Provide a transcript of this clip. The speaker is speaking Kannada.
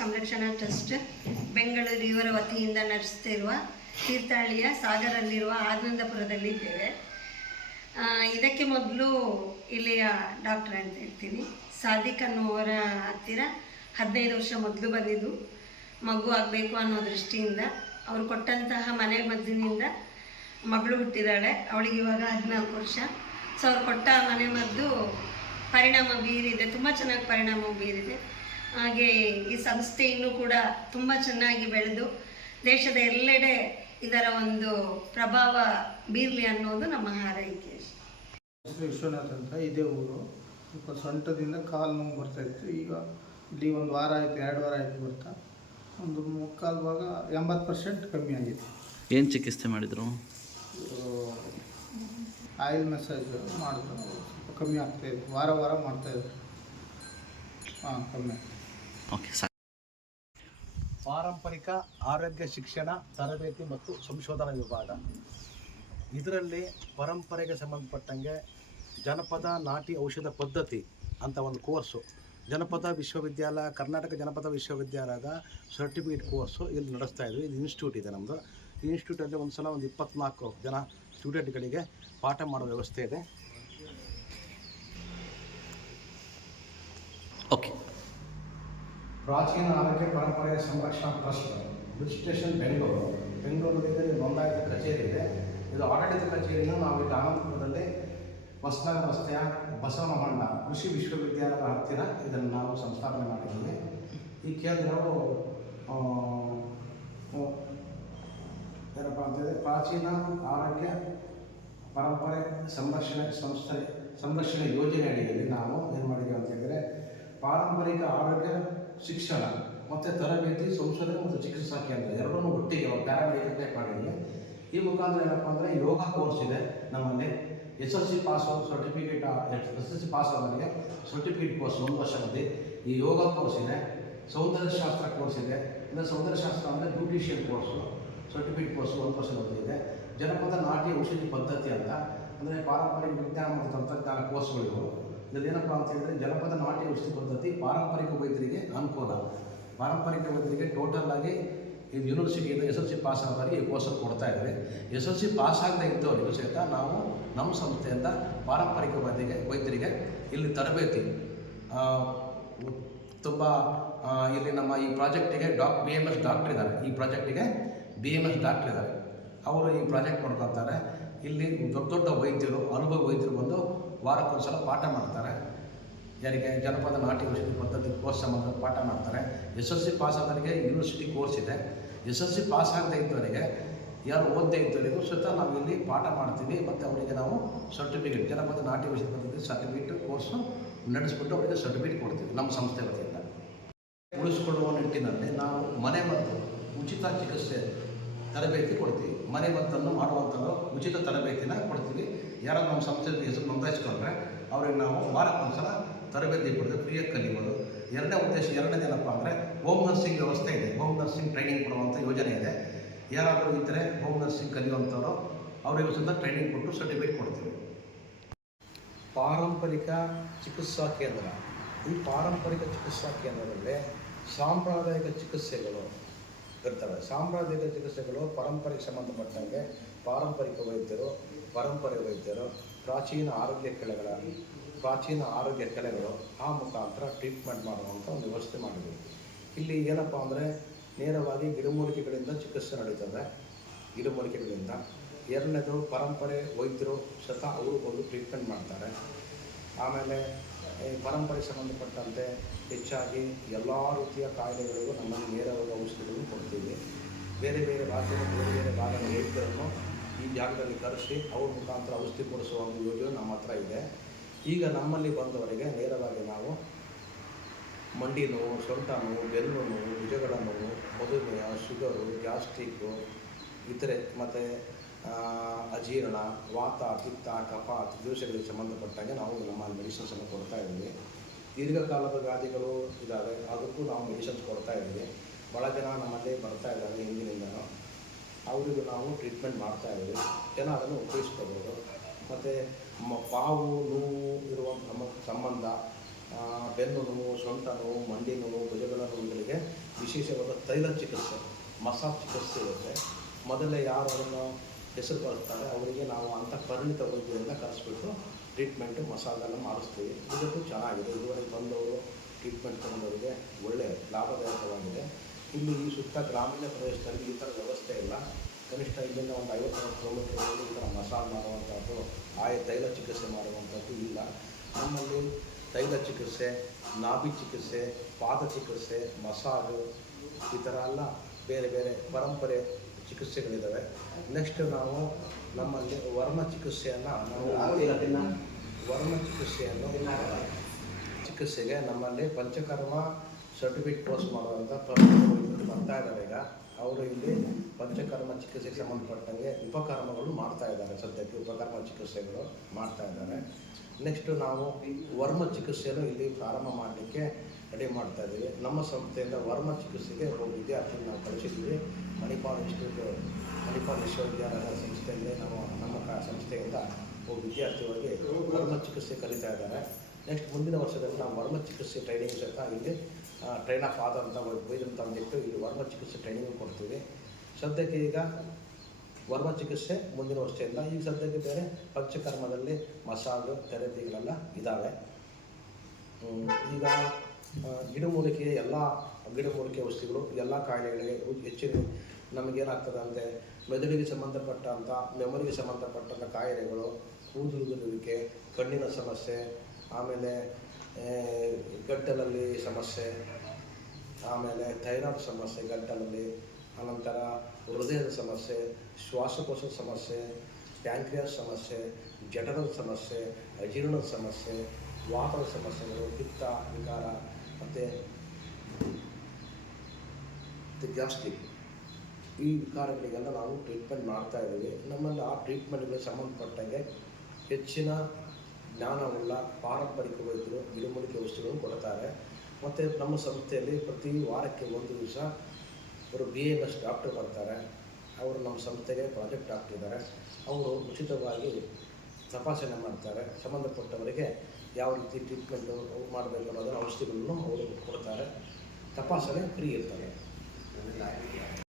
ಸಂರಕ್ಷಣಾ ಟ್ರಸ್ಟ್ ಬೆಂಗಳೂರು ಇವರ ವತಿಯಿಂದ ನಡೆಸುತ್ತಿರುವ ತೀರ್ಥಹಳ್ಳಿಯ ಸಾಗರಲ್ಲಿರುವ ಆನಂದಪುರದಲ್ಲಿದ್ದೇವೆ. ಇದಕ್ಕೆ ಮೊದಲು ಇಲ್ಲಿಯ ಡಾಕ್ಟರ್ ಅಂತ ಹೇಳ್ತೀನಿ, ಸಾದಿಕ್ ಅನ್ನುವರ ಹತ್ತಿರ 15 ವರ್ಷ ಮೊದಲು ಬಂದಿದ್ದು ಮಗು ಆಗಬೇಕು ಅನ್ನೋ ದೃಷ್ಟಿಯಿಂದ ಅವರು ಕೊಟ್ಟಂತಹ ಮನೆ ಮದ್ದಿನಿಂದ ಮಗಳು ಹುಟ್ಟಿದ್ದಾಳೆ. ಅವಳಿಗೆ ಇವಾಗ 14 ವರ್ಷ. ಸೊ ಅವ್ರು ಕೊಟ್ಟ ಮನೆ ಮದ್ದು ಪರಿಣಾಮ ಬೀರಿದೆ, ತುಂಬ ಚೆನ್ನಾಗಿ ಪರಿಣಾಮ ಬೀರಿದೆ. ಹಾಗೆ ಈ ಸಂಸ್ಥೆ ಇನ್ನೂ ಕೂಡ ತುಂಬ ಚೆನ್ನಾಗಿ ಬೆಳೆದು ದೇಶದ ಎಲ್ಲೆಡೆ ಇದರ ಒಂದು ಪ್ರಭಾವ ಬೀರಲಿ ಅನ್ನೋದು ನಮ್ಮ ಹಾರೈಕೆ. ಶ್ರೀ ವಿಶ್ವನಾಥ್ ಅಂತ ಇದೇ ಊರು. ಸ್ವಲ್ಪ ಸೊಂಟದಿಂದ ಕಾಲು ನೋವು ಬರ್ತಾಯಿತ್ತು. ಈಗ ಇಲ್ಲಿ 1 ವಾರ ಆಯಿತು, 2 ವಾರ ಆಯಿತು ಬರ್ತಾ ಒಂದು 3/4 ಭಾಗ 80% ಕಮ್ಮಿ ಆಗಿದೆ. ಏನು ಚಿಕಿತ್ಸೆ ಮಾಡಿದರು? ಆಯಿಲ್ ಮಸಾಜ್ ಮಾಡಿದ್ರು, ಸ್ವಲ್ಪ ಕಮ್ಮಿ ಆಗ್ತಾಯಿದೆ. ವಾರ ಮಾಡ್ತಾಯಿದ್ರು. ಕಮ್ಮಿ. Okay sir. ಪಾರಂಪರಿಕ ಆರೋಗ್ಯ ಶಿಕ್ಷಣ ತರಬೇತಿ ಮತ್ತು ಸಂಶೋಧನಾ ವಿಭಾಗ, ಇದರಲ್ಲಿ ಪರಂಪರೆಗೆ ಸಂಬಂಧಪಟ್ಟಂಗೆ ಜನಪದ ನಾಟಿ ಔಷಧ ಪದ್ಧತಿ ಅಂತ ಒಂದು ಕೋರ್ಸು ಜನಪದ ವಿಶ್ವವಿದ್ಯಾಲಯ, ಕರ್ನಾಟಕ ಜನಪದ ವಿಶ್ವವಿದ್ಯಾಲಯದ ಸರ್ಟಿಫಿಕೇಟ್ ಕೋರ್ಸು ಇಲ್ಲಿ ನಡೆಸ್ತಾ ಇದ್ವಿ. ಇದು ಇನ್ಸ್ಟಿಟ್ಯೂಟ್ ಇದೆ ನಮ್ಮದು. ಈ ಇನ್ಸ್ಟಿಟ್ಯೂಟಲ್ಲಿ ಒಂದು ಸಲ 24 ಜನ ಸ್ಟೂಡೆಂಟ್ಗಳಿಗೆ ಪಾಠ ಮಾಡೋ ವ್ಯವಸ್ಥೆ ಇದೆ. ಓಕೆ. ಪ್ರಾಚೀನ ಆರೋಗ್ಯ ಪರಂಪರೆಯ ಸಂರಕ್ಷಣಾ ಟ್ರಸ್ಟ್, ಬ್ರಿಡ್ಜ್ ಸ್ಟೇಷನ್, ಬೆಂಗಳೂರಿನಲ್ಲಿ ನೋಂದಾಯಿತ ಕಚೇರಿ ಇದೆ. ಇದು ಆಡಳಿತ ಕಚೇರಿಯನ್ನು ನಾವು ಇಲ್ಲಿ ಆನಂದಪುರದಲ್ಲಿ ಹೊಸನಗರ ರಸ್ತೆಯ ಬಸವನಮಣ್ಣ ಕೃಷಿ ವಿಶ್ವವಿದ್ಯಾಲಯದ ಹತ್ತಿರ ಇದನ್ನು ನಾವು ಸಂಸ್ಥಾಪನೆ ಮಾಡಿದ್ದೀವಿ. ಈ ಕೇಂದ್ರವು ಏನಪ್ಪ ಅಂತಂದರೆ ಪ್ರಾಚೀನ ಆರೋಗ್ಯ ಪರಂಪರೆ ಸಂರಕ್ಷಣೆ ಯೋಜನೆ ಅಡಿಯಲ್ಲಿ ನಾವು ಏನು ಮಾಡಿದ್ದೀವಿ ಅಂತಂದರೆ ಪಾರಂಪರಿಕ ಆರೋಗ್ಯ ಶಿಕ್ಷಣ ಮತ್ತು ತರಬೇತಿ, ಸಂಶೋಧನೆ ಮತ್ತು ಚಿಕಿತ್ಸಾ ಕೇಂದ್ರ ಎರಡನ್ನೂ ಒಟ್ಟಿಗೆ ಪ್ಯಾರಾಮೆಡಿಕಲ್ ಮಾಡಿದ್ದೀವಿ. ಈ ಮುಖಾಂತರ ಏನಪ್ಪ ಅಂದರೆ ಯೋಗ ಕೋರ್ಸ್ ಇದೆ ನಮ್ಮಲ್ಲಿ. SSLC pass certificate, SSLC pass ಆದವರಿಗೆ ಸರ್ಟಿಫಿಕೇಟ್ ಕೋರ್ಸ್ 1 ವರ್ಷ ಅವಧಿ. ಈ ಯೋಗ ಕೋರ್ಸ್ ಇದೆ, ಸೌಂದರ್ಯಶಾಸ್ತ್ರ ಕೋರ್ಸ್ ಇದೆ. ಅಂದರೆ ಸೌಂದರ್ಯಶಾಸ್ತ್ರ ಅಂದರೆ ಬ್ಯೂಟಿಷಿಯನ್ ಕೋರ್ಸು, ಸರ್ಟಿಫಿಕೇಟ್ ಕೋರ್ಸು 1 ವರ್ಷ ಅವಧಿ ಇದೆ. ಜನಪದ ನಾಟಿ ಔಷಧಿ ಪದ್ಧತಿ ಅಂತ ಅಂದರೆ ಪಾರಂಪರಿಕ ವಿಜ್ಞಾನ ಮತ್ತು ತಂತ್ರಜ್ಞಾನ ಕೋರ್ಸ್ಗಳಿವು. ಇದರಲ್ಲಿ ಏನಪ್ಪ ಅಂತ ಹೇಳಿದ್ರೆ ಜನಪದ ನಾಟಿ ಔಷಧಿ ಪದ್ಧತಿ ಪಾರಂಪರಿಕ ವೈದ್ಯರಿಗೆ ಅನುಕೂಲ. ಪಾರಂಪರಿಕ ವೈದ್ಯರಿಗೆ ಟೋಟಲ್ ಆಗಿ ಈ ಯೂನಿವರ್ಸಿಟಿಯಿಂದ SSLC ಪಾಸ್ ಆದವರಿಗೆ ಈ ಕೋರ್ಸನ್ನು ಕೊಡ್ತಾ ಇದ್ದಾರೆ. SSLC ಪಾಸ್ ಆಗದೆ ಇದ್ದವರಿಗೂ ಸಹಿತ ನಾವು ನಮ್ಮ ಸಂಸ್ಥೆಯಿಂದ ಪಾರಂಪರಿಕ ವೈದ್ಯರಿಗೆ ಇಲ್ಲಿ ತರಬೇತಿ ತುಂಬ ಇಲ್ಲಿ ನಮ್ಮ ಈ ಪ್ರಾಜೆಕ್ಟಿಗೆ BMS ಡಾಕ್ಟರ್ ಇದ್ದಾರೆ. ಈ ಪ್ರಾಜೆಕ್ಟಿಗೆ BMS ಡಾಕ್ಟರ್ ಇದ್ದಾರೆ. ಅವರು ಈ ಪ್ರಾಜೆಕ್ಟ್ ನೋಡ್ಕೊತಾರೆ. ಇಲ್ಲಿ ದೊಡ್ಡ ವೈದ್ಯರು, ಅನುಭವ ವೈದ್ಯರು ಬಂದು ವಾರಕ್ಕೊಂದ್ಸಲ ಪಾಠ ಮಾಡ್ತಾರೆ. ಯಾರಿಗೆ ಜನಪದ ನಾಟಿ ಔಷಧಿ ಪದ್ಧತಿ ಕೋರ್ಸ್ ಸಂಬಂಧ ಪಾಠ ಮಾಡ್ತಾರೆ. SSLC ಪಾಸ್ ಆದವರಿಗೆ ಯೂನಿವರ್ಸಿಟಿ ಕೋರ್ಸ್ ಇದೆ. SSLC ಪಾಸ್ ಆಗದೆ ಇದ್ದವರಿಗೆ, ಯಾರು ಓದದೇ ಇದ್ದವರಿಗೂ ಸಹಿತ ನಾವು ಇಲ್ಲಿ ಪಾಠ ಮಾಡ್ತೀವಿ. ಮತ್ತು ಅವರಿಗೆ ನಾವು ಸರ್ಟಿಫಿಕೇಟ್, ಜನಪದ ನಾಟಿ ಔಷಧಿ ಪದ್ಧತಿ ಸರ್ಟಿಫಿಕೇಟ್ ಕೋರ್ಸು ನಡೆಸ್ಬಿಟ್ಟು ಅವರಿಗೆ ಸರ್ಟಿಫಿಕೇಟ್ ಕೊಡ್ತೀವಿ ನಮ್ಮ ಸಂಸ್ಥೆ ವತಿಯಿಂದ. ಉಳಿಸ್ಕೊಳ್ಳುವ ನಿಟ್ಟಿನಲ್ಲಿ ನಾವು ಮನೆ ಮದ್ದು ಉಚಿತ ಚಿಕಿತ್ಸೆ ತರಬೇತಿ ಕೊಡ್ತೀವಿ. ಮನೆ ಮದ್ದನ್ನು ಮಾಡುವಂಥದ್ದು ಉಚಿತ ತರಬೇತಿನ ಕೊಡ್ತೀವಿ. ಯಾರು ನಮ್ಮ ಸಂಸ್ಥೆ ಹೆಸರು ನೋಂದಾಯಿಸ್ಕೊಂಡ್ರೆ ಅವ್ರಿಗೆ ನಾವು ವಾರಕ್ಕೊಂದ್ಸಲ ತರಬೇತಿ ಕೊಡ್ತೀವಿ, ಫ್ರೀಯಾಗಿ ಕಲಿಬೋದು. ಎರಡನೇದೇನಪ್ಪ ಅಂದರೆ ಹೋಮ್ ನರ್ಸಿಂಗ್ ವ್ಯವಸ್ಥೆ ಇದೆ. ಹೋಮ್ ನರ್ಸಿಂಗ್ ಟ್ರೈನಿಂಗ್ ಕೊಡುವಂಥ ಯೋಜನೆ ಇದೆ. ಯಾರಾದರೂ ಇದ್ದರೆ ಹೋಮ್ ನರ್ಸಿಂಗ್ ಕಲಿಯುವಂಥವ್ರು ಅವರಿಗೂ ಸಹ ಟ್ರೈನಿಂಗ್ ಕೊಟ್ಟು ಸರ್ಟಿಫಿಕೇಟ್ ಕೊಡ್ತೀವಿ. ಪಾರಂಪರಿಕ ಚಿಕಿತ್ಸಾ ಕೇಂದ್ರ, ಈ ಪಾರಂಪರಿಕ ಚಿಕಿತ್ಸಾ ಕೇಂದ್ರದಲ್ಲಿ ಸಾಂಪ್ರದಾಯಿಕ ಚಿಕಿತ್ಸೆಗಳು ಇರ್ತವೆ. ಸಾಂಪ್ರದಾಯಿಕ ಚಿಕಿತ್ಸೆಗಳು ಪರಂಪರೆಗೆ ಸಂಬಂಧಪಟ್ಟಂಗೆ ಪಾರಂಪರಿಕ ವೈದ್ಯರು, ಪರಂಪರೆ ವೈದ್ಯರು, ಪ್ರಾಚೀನ ಆರೋಗ್ಯ ಕಲೆಗಳು ಆ ಮುಖಾಂತರ ಟ್ರೀಟ್ಮೆಂಟ್ ಮಾಡುವಂಥ ಒಂದು ವ್ಯವಸ್ಥೆ ಮಾಡಿದ್ದೀವಿ. ಇಲ್ಲಿ ಏನಪ್ಪ ಅಂದರೆ ನೇರವಾಗಿ ಗಿಡಮೂಲಿಕೆಗಳಿಂದ ಚಿಕಿತ್ಸೆ ನಡೀತದೆ. ಗಿಡಮೂಲಿಕೆಗಳಿಂದ. ಎರಡನೇದು ಪರಂಪರೆ ವೈದ್ಯರು ಸ್ವತಃ ಅವರು ಬಂದು ಟ್ರೀಟ್ಮೆಂಟ್ ಮಾಡ್ತಾರೆ. ಆಮೇಲೆ ಈ ಪರಂಪರೆ ಸಂಬಂಧಪಟ್ಟಂತೆ ಹೆಚ್ಚಾಗಿ ಎಲ್ಲ ರೀತಿಯ ಕಾಯಿಲೆಗಳಿಗೂ ನಮ್ಮಲ್ಲಿ ನೇರವಾಗಿ ಔಷಧಿಗಳನ್ನು ಕೊಡ್ತೀವಿ. ಬೇರೆ ಬೇರೆ ಭಾಗದ ವೈದ್ಯರನ್ನು ಈ ಜಾಗದಲ್ಲಿ ಕರೆಸಿ ಅವ್ರ ಮುಖಾಂತರ ಔಷಧಿ ಕೊಡಿಸುವ ಒಂದು ಯೋಜನೆ ನಮ್ಮ ಹತ್ರ ಇದೆ. ಈಗ ನಮ್ಮಲ್ಲಿ ಬಂದವರಿಗೆ ನೇರವಾಗಿ ನಾವು ಮಂಡಿ ನೋವು, ಸೊಂಟ ನೋವು, ಬೆನ್ನು ನೋವು, ಭುಜಗಳ ನೋವು, ಮಧುಮೇಹ, ಶುಗರು, ಗ್ಯಾಸ್ಟ್ರಿಕ್ಕು, ಇತರೆ ಮತ್ತು ಅಜೀರ್ಣ, ವಾತ, ಪಿತ್ತ, ಕಫ, ದೋಷಗಳಿಗೆ ಸಂಬಂಧಪಟ್ಟಾಗೆ ನಾವು ನಮ್ಮ ಮೆಡಿಸಿನ್ಸನ್ನು ಕೊಡ್ತಾ ಇದ್ದೀವಿ. ದೀರ್ಘಕಾಲದ ವ್ಯಾಧಿಗಳು ಇದ್ದಾವೆ, ಅದಕ್ಕೂ ನಾವು ಮೆಡಿಸಿನ್ಸ್ ಕೊಡ್ತಾ ಇದ್ದೀವಿ. ಭಾಳ ಜನ ನಮ್ಮಲ್ಲಿ ಬರ್ತಾ ಇದ್ದಾರೆ ಹಿಂದಿನಿಂದನೂ, ಅವರಿಗೂ ನಾವು ಟ್ರೀಟ್ಮೆಂಟ್ ಮಾಡ್ತಾ ಇದ್ದೀವಿ. ಜನ ಅದನ್ನು ಉಪಯೋಗಿಸ್ಕೋಬೋದು. ಮತ್ತು ಪಾವು ನೋವು ಇರುವ ಸಂಬಂಧ, ಬೆನ್ನು ನೋವು, ಸೊಂಟ ನೋವು, ಮಂಡಿ ನೋವು, ಭುಜಗಳ ನೋವುಗಳಿಗೆ ವಿಶೇಷವಾದ ತೈಲ ಚಿಕಿತ್ಸೆ, ಮಸಾಜ್ ಚಿಕಿತ್ಸೆ ಇರುತ್ತೆ. ಮೊದಲೇ ಯಾರು ಅದನ್ನು ಹೆಸರು ಬರ್ತಾರೆ ಅವರಿಗೆ ನಾವು ಅಂಥ ಪರಿಣಿತ ವೈದ್ಯರಿಂದ ಕರೆಸ್ಬಿಟ್ಟು ಟ್ರೀಟ್ಮೆಂಟು ಮಸಾಜನ್ನು ಮಾಡಿಸ್ತೀವಿ. ಇದಕ್ಕೂ ಚೆನ್ನಾಗಿದೆ. ಇದುವರೆಗೆ ಬಂದವರು ಟ್ರೀಟ್ಮೆಂಟ್ ತಗೊಂಡವರಿಗೆ ಒಳ್ಳೆಯ ಲಾಭದಾಯಕವಾಗಿದೆ. ಇಲ್ಲಿ ಈ ಸುತ್ತ ಗ್ರಾಮೀಣ ಪ್ರದೇಶದಲ್ಲಿ ಈ ಥರ ವ್ಯವಸ್ಥೆ ಇಲ್ಲ. ಕನಿಷ್ಠ ಇಲ್ಲಿಂದ ಒಂದು 50 ಕಿಲೋಮೀಟರ್ಗಳಲ್ಲಿ ಈ ಥರ ಮಸಾಜ್ ಮಾಡುವಂಥದ್ದು, ತೈಲ ಚಿಕಿತ್ಸೆ ಮಾಡುವಂಥದ್ದು ಇಲ್ಲ. ನಮ್ಮಲ್ಲಿ ತೈಲ ಚಿಕಿತ್ಸೆ, ನಾಭಿ ಚಿಕಿತ್ಸೆ, ಪಾದ ಚಿಕಿತ್ಸೆ, ಮಸಾಜು ಈ ಥರ ಎಲ್ಲ ಬೇರೆ ಬೇರೆ ಪರಂಪರೆ ಚಿಕಿತ್ಸೆಗಳಿದ್ದಾವೆ. ನೆಕ್ಸ್ಟ್ ನಾವು ನಮ್ಮಲ್ಲಿ ವರ್ಮ ಚಿಕಿತ್ಸೆಯನ್ನು ಚಿಕಿತ್ಸೆಗೆ ನಮ್ಮಲ್ಲಿ ಪಂಚಕರ್ಮ ಸರ್ಟಿಫಿಕೇಟ್ ಕೋರ್ಸ್ ಮಾಡುವಂಥ ಬರ್ತಾ ಇದ್ದಾರೆ. ಈಗ ಅವರು ಇಲ್ಲಿ ಪಂಚಕರ್ಮ ಚಿಕಿತ್ಸೆಗೆ ಸಂಬಂಧಪಟ್ಟಂಗೆ ಉಪಕರ್ಮಗಳು ಮಾಡ್ತಾ ಇದ್ದಾರೆ. ಸದ್ಯಕ್ಕೆ ಉಪಕರ್ಮ ಚಿಕಿತ್ಸೆಗಳು ಮಾಡ್ತಾ ಇದ್ದಾರೆ. ನೆಕ್ಸ್ಟು ನಾವು ವರ್ಮ ಚಿಕಿತ್ಸೆಯನ್ನು ಇಲ್ಲಿ ಪ್ರಾರಂಭ ಮಾಡಲಿಕ್ಕೆ ರೆಡಿ ಮಾಡ್ತಾ ಇದ್ದೀವಿ. ನಮ್ಮ ಸಂಸ್ಥೆಯಿಂದ ವರ್ಮ ಚಿಕಿತ್ಸೆಗೆ ಒಬ್ಬ ವಿದ್ಯಾರ್ಥಿಯನ್ನು ನಾವು ಕಳಿಸಿದ್ದೀವಿ. ಮಣಿಪಾಲ್ ವಿಶ್ವವಿದ್ಯಾಲಯದ ಸಂಸ್ಥೆಯಲ್ಲಿ ನಮ್ಮ ಸಂಸ್ಥೆಯಿಂದ ಒಬ್ಬ ವಿದ್ಯಾರ್ಥಿಗಳಿಗೆ ವರ್ಮ ಚಿಕಿತ್ಸೆ ಕಲಿತಾ ಇದ್ದಾರೆ. ನೆಕ್ಸ್ಟ್ ಮುಂದಿನ ವರ್ಷದಲ್ಲಿ ನಾವು ವರ್ಮ ಚಿಕಿತ್ಸೆ ಟ್ರೈನಿಂಗ್ ಸಹಿತ ಇಲ್ಲಿ ಟ್ರೈನ್ ಆಫ್ ಆದಂಥ ವೈದ್ಯರು ತಂದಿಟ್ಟು ಇಲ್ಲಿ ವರ್ಮ ಚಿಕಿತ್ಸೆ ಟ್ರೈನಿಂಗ್ ಕೊಡ್ತೀವಿ. ಸದ್ಯಕ್ಕೆ ಈಗ ವರ್ಮ ಚಿಕಿತ್ಸೆ ಮುಂದಿನ ವರ್ಷದಿಂದ, ಈಗ ಸದ್ಯಕ್ಕೆ ಬೇರೆ ಪಂಚಕರ್ಮದಲ್ಲಿ ಮಸಾಜು ಥೆರಪಿಗಳೆಲ್ಲ ಇದ್ದಾವೆ. ಈಗ ಎಲ್ಲ ಗಿಡಮೂಲಿಕೆ ಔಷಧಿಗಳು ಎಲ್ಲ ಕಾಯಿಲೆಗಳಿಗೆ ಹೆಚ್ಚಿನ ನಮಗೇನಾಗ್ತದೆ ಅಂದರೆ ಮೆದುಳಿಗೆ ಸಂಬಂಧಪಟ್ಟಂಥ, ಮೆಮೊರಿಗೆ ಸಂಬಂಧಪಟ್ಟಂಥ ಕಾಯಿಲೆಗಳು, ಕೂದಲುದುರುವಿಕೆ, ಕಣ್ಣಿನ ಸಮಸ್ಯೆ, ಆಮೇಲೆ ಗಂಟಲಲ್ಲಿ ಸಮಸ್ಯೆ, ಆಮೇಲೆ ಥೈರಾಯ್ಡ್ ಸಮಸ್ಯೆ ಗಂಟಲಲ್ಲಿ, ಅನಂತರ ಹೃದಯದ ಸಮಸ್ಯೆ, ಶ್ವಾಸಕೋಶದ ಸಮಸ್ಯೆ, ಪ್ಯಾಂಕ್ರಿಯಾಸ್ ಸಮಸ್ಯೆ, ಜಠರದ ಸಮಸ್ಯೆ, ಅಜೀರ್ಣದ ಸಮಸ್ಯೆ, ವಾತದ ಸಮಸ್ಯೆಗಳು, ಪಿತ್ತ ವಿಕಾರ ಮತ್ತು ಗ್ಯಾಸ್ಟ್ರಿಕ್ ಈ ವಿಕಾರಗಳಿಗೆಲ್ಲ ನಾವು ಟ್ರೀಟ್ಮೆಂಟ್ ಮಾಡ್ತಾ ಇದ್ದೀವಿ. ನಮ್ಮಲ್ಲಿ ಆ ಟ್ರೀಟ್ಮೆಂಟ್ಗಳಿಗೆ ಸಂಬಂಧಪಟ್ಟಂಗೆ ಹೆಚ್ಚಿನ ಜ್ಞಾನವುಳ್ಳ ಪಾರಂಪರಿಕ ವೈದ್ಯರು ಗಿಡಮೂಲಿಕೆ ಔಷಧಿಗಳನ್ನು ಕೊಡ್ತಾರೆ. ಮತ್ತು ನಮ್ಮ ಸಂಸ್ಥೆಯಲ್ಲಿ ಪ್ರತಿ ವಾರಕ್ಕೆ ಒಂದು ದಿವಸ ಅವರು BAMS ಡಾಕ್ಟರ್ ಬರ್ತಾರೆ. ಅವರು ನಮ್ಮ ಸಂಸ್ಥೆಗೆ ಪ್ರಾಜೆಕ್ಟ್ ಡಾಕ್ಟರ್ ಇದ್ದಾರೆ. ಅವರು ಉಚಿತವಾಗಿ ತಪಾಸಣೆ ಮಾಡ್ತಾರೆ. ಸಂಬಂಧಪಟ್ಟವರಿಗೆ ಯಾವ ರೀತಿ ಟ್ರೀಟ್ಮೆಂಟು ಮಾಡಬೇಕು ಅನ್ನೋದನ್ನು ಔಷಧಿಗಳನ್ನು ಅವರು ಕೊಡ್ತಾರೆ. ತಪಾಸಣೆ ಫ್ರೀ ಇರ್ತದೆ.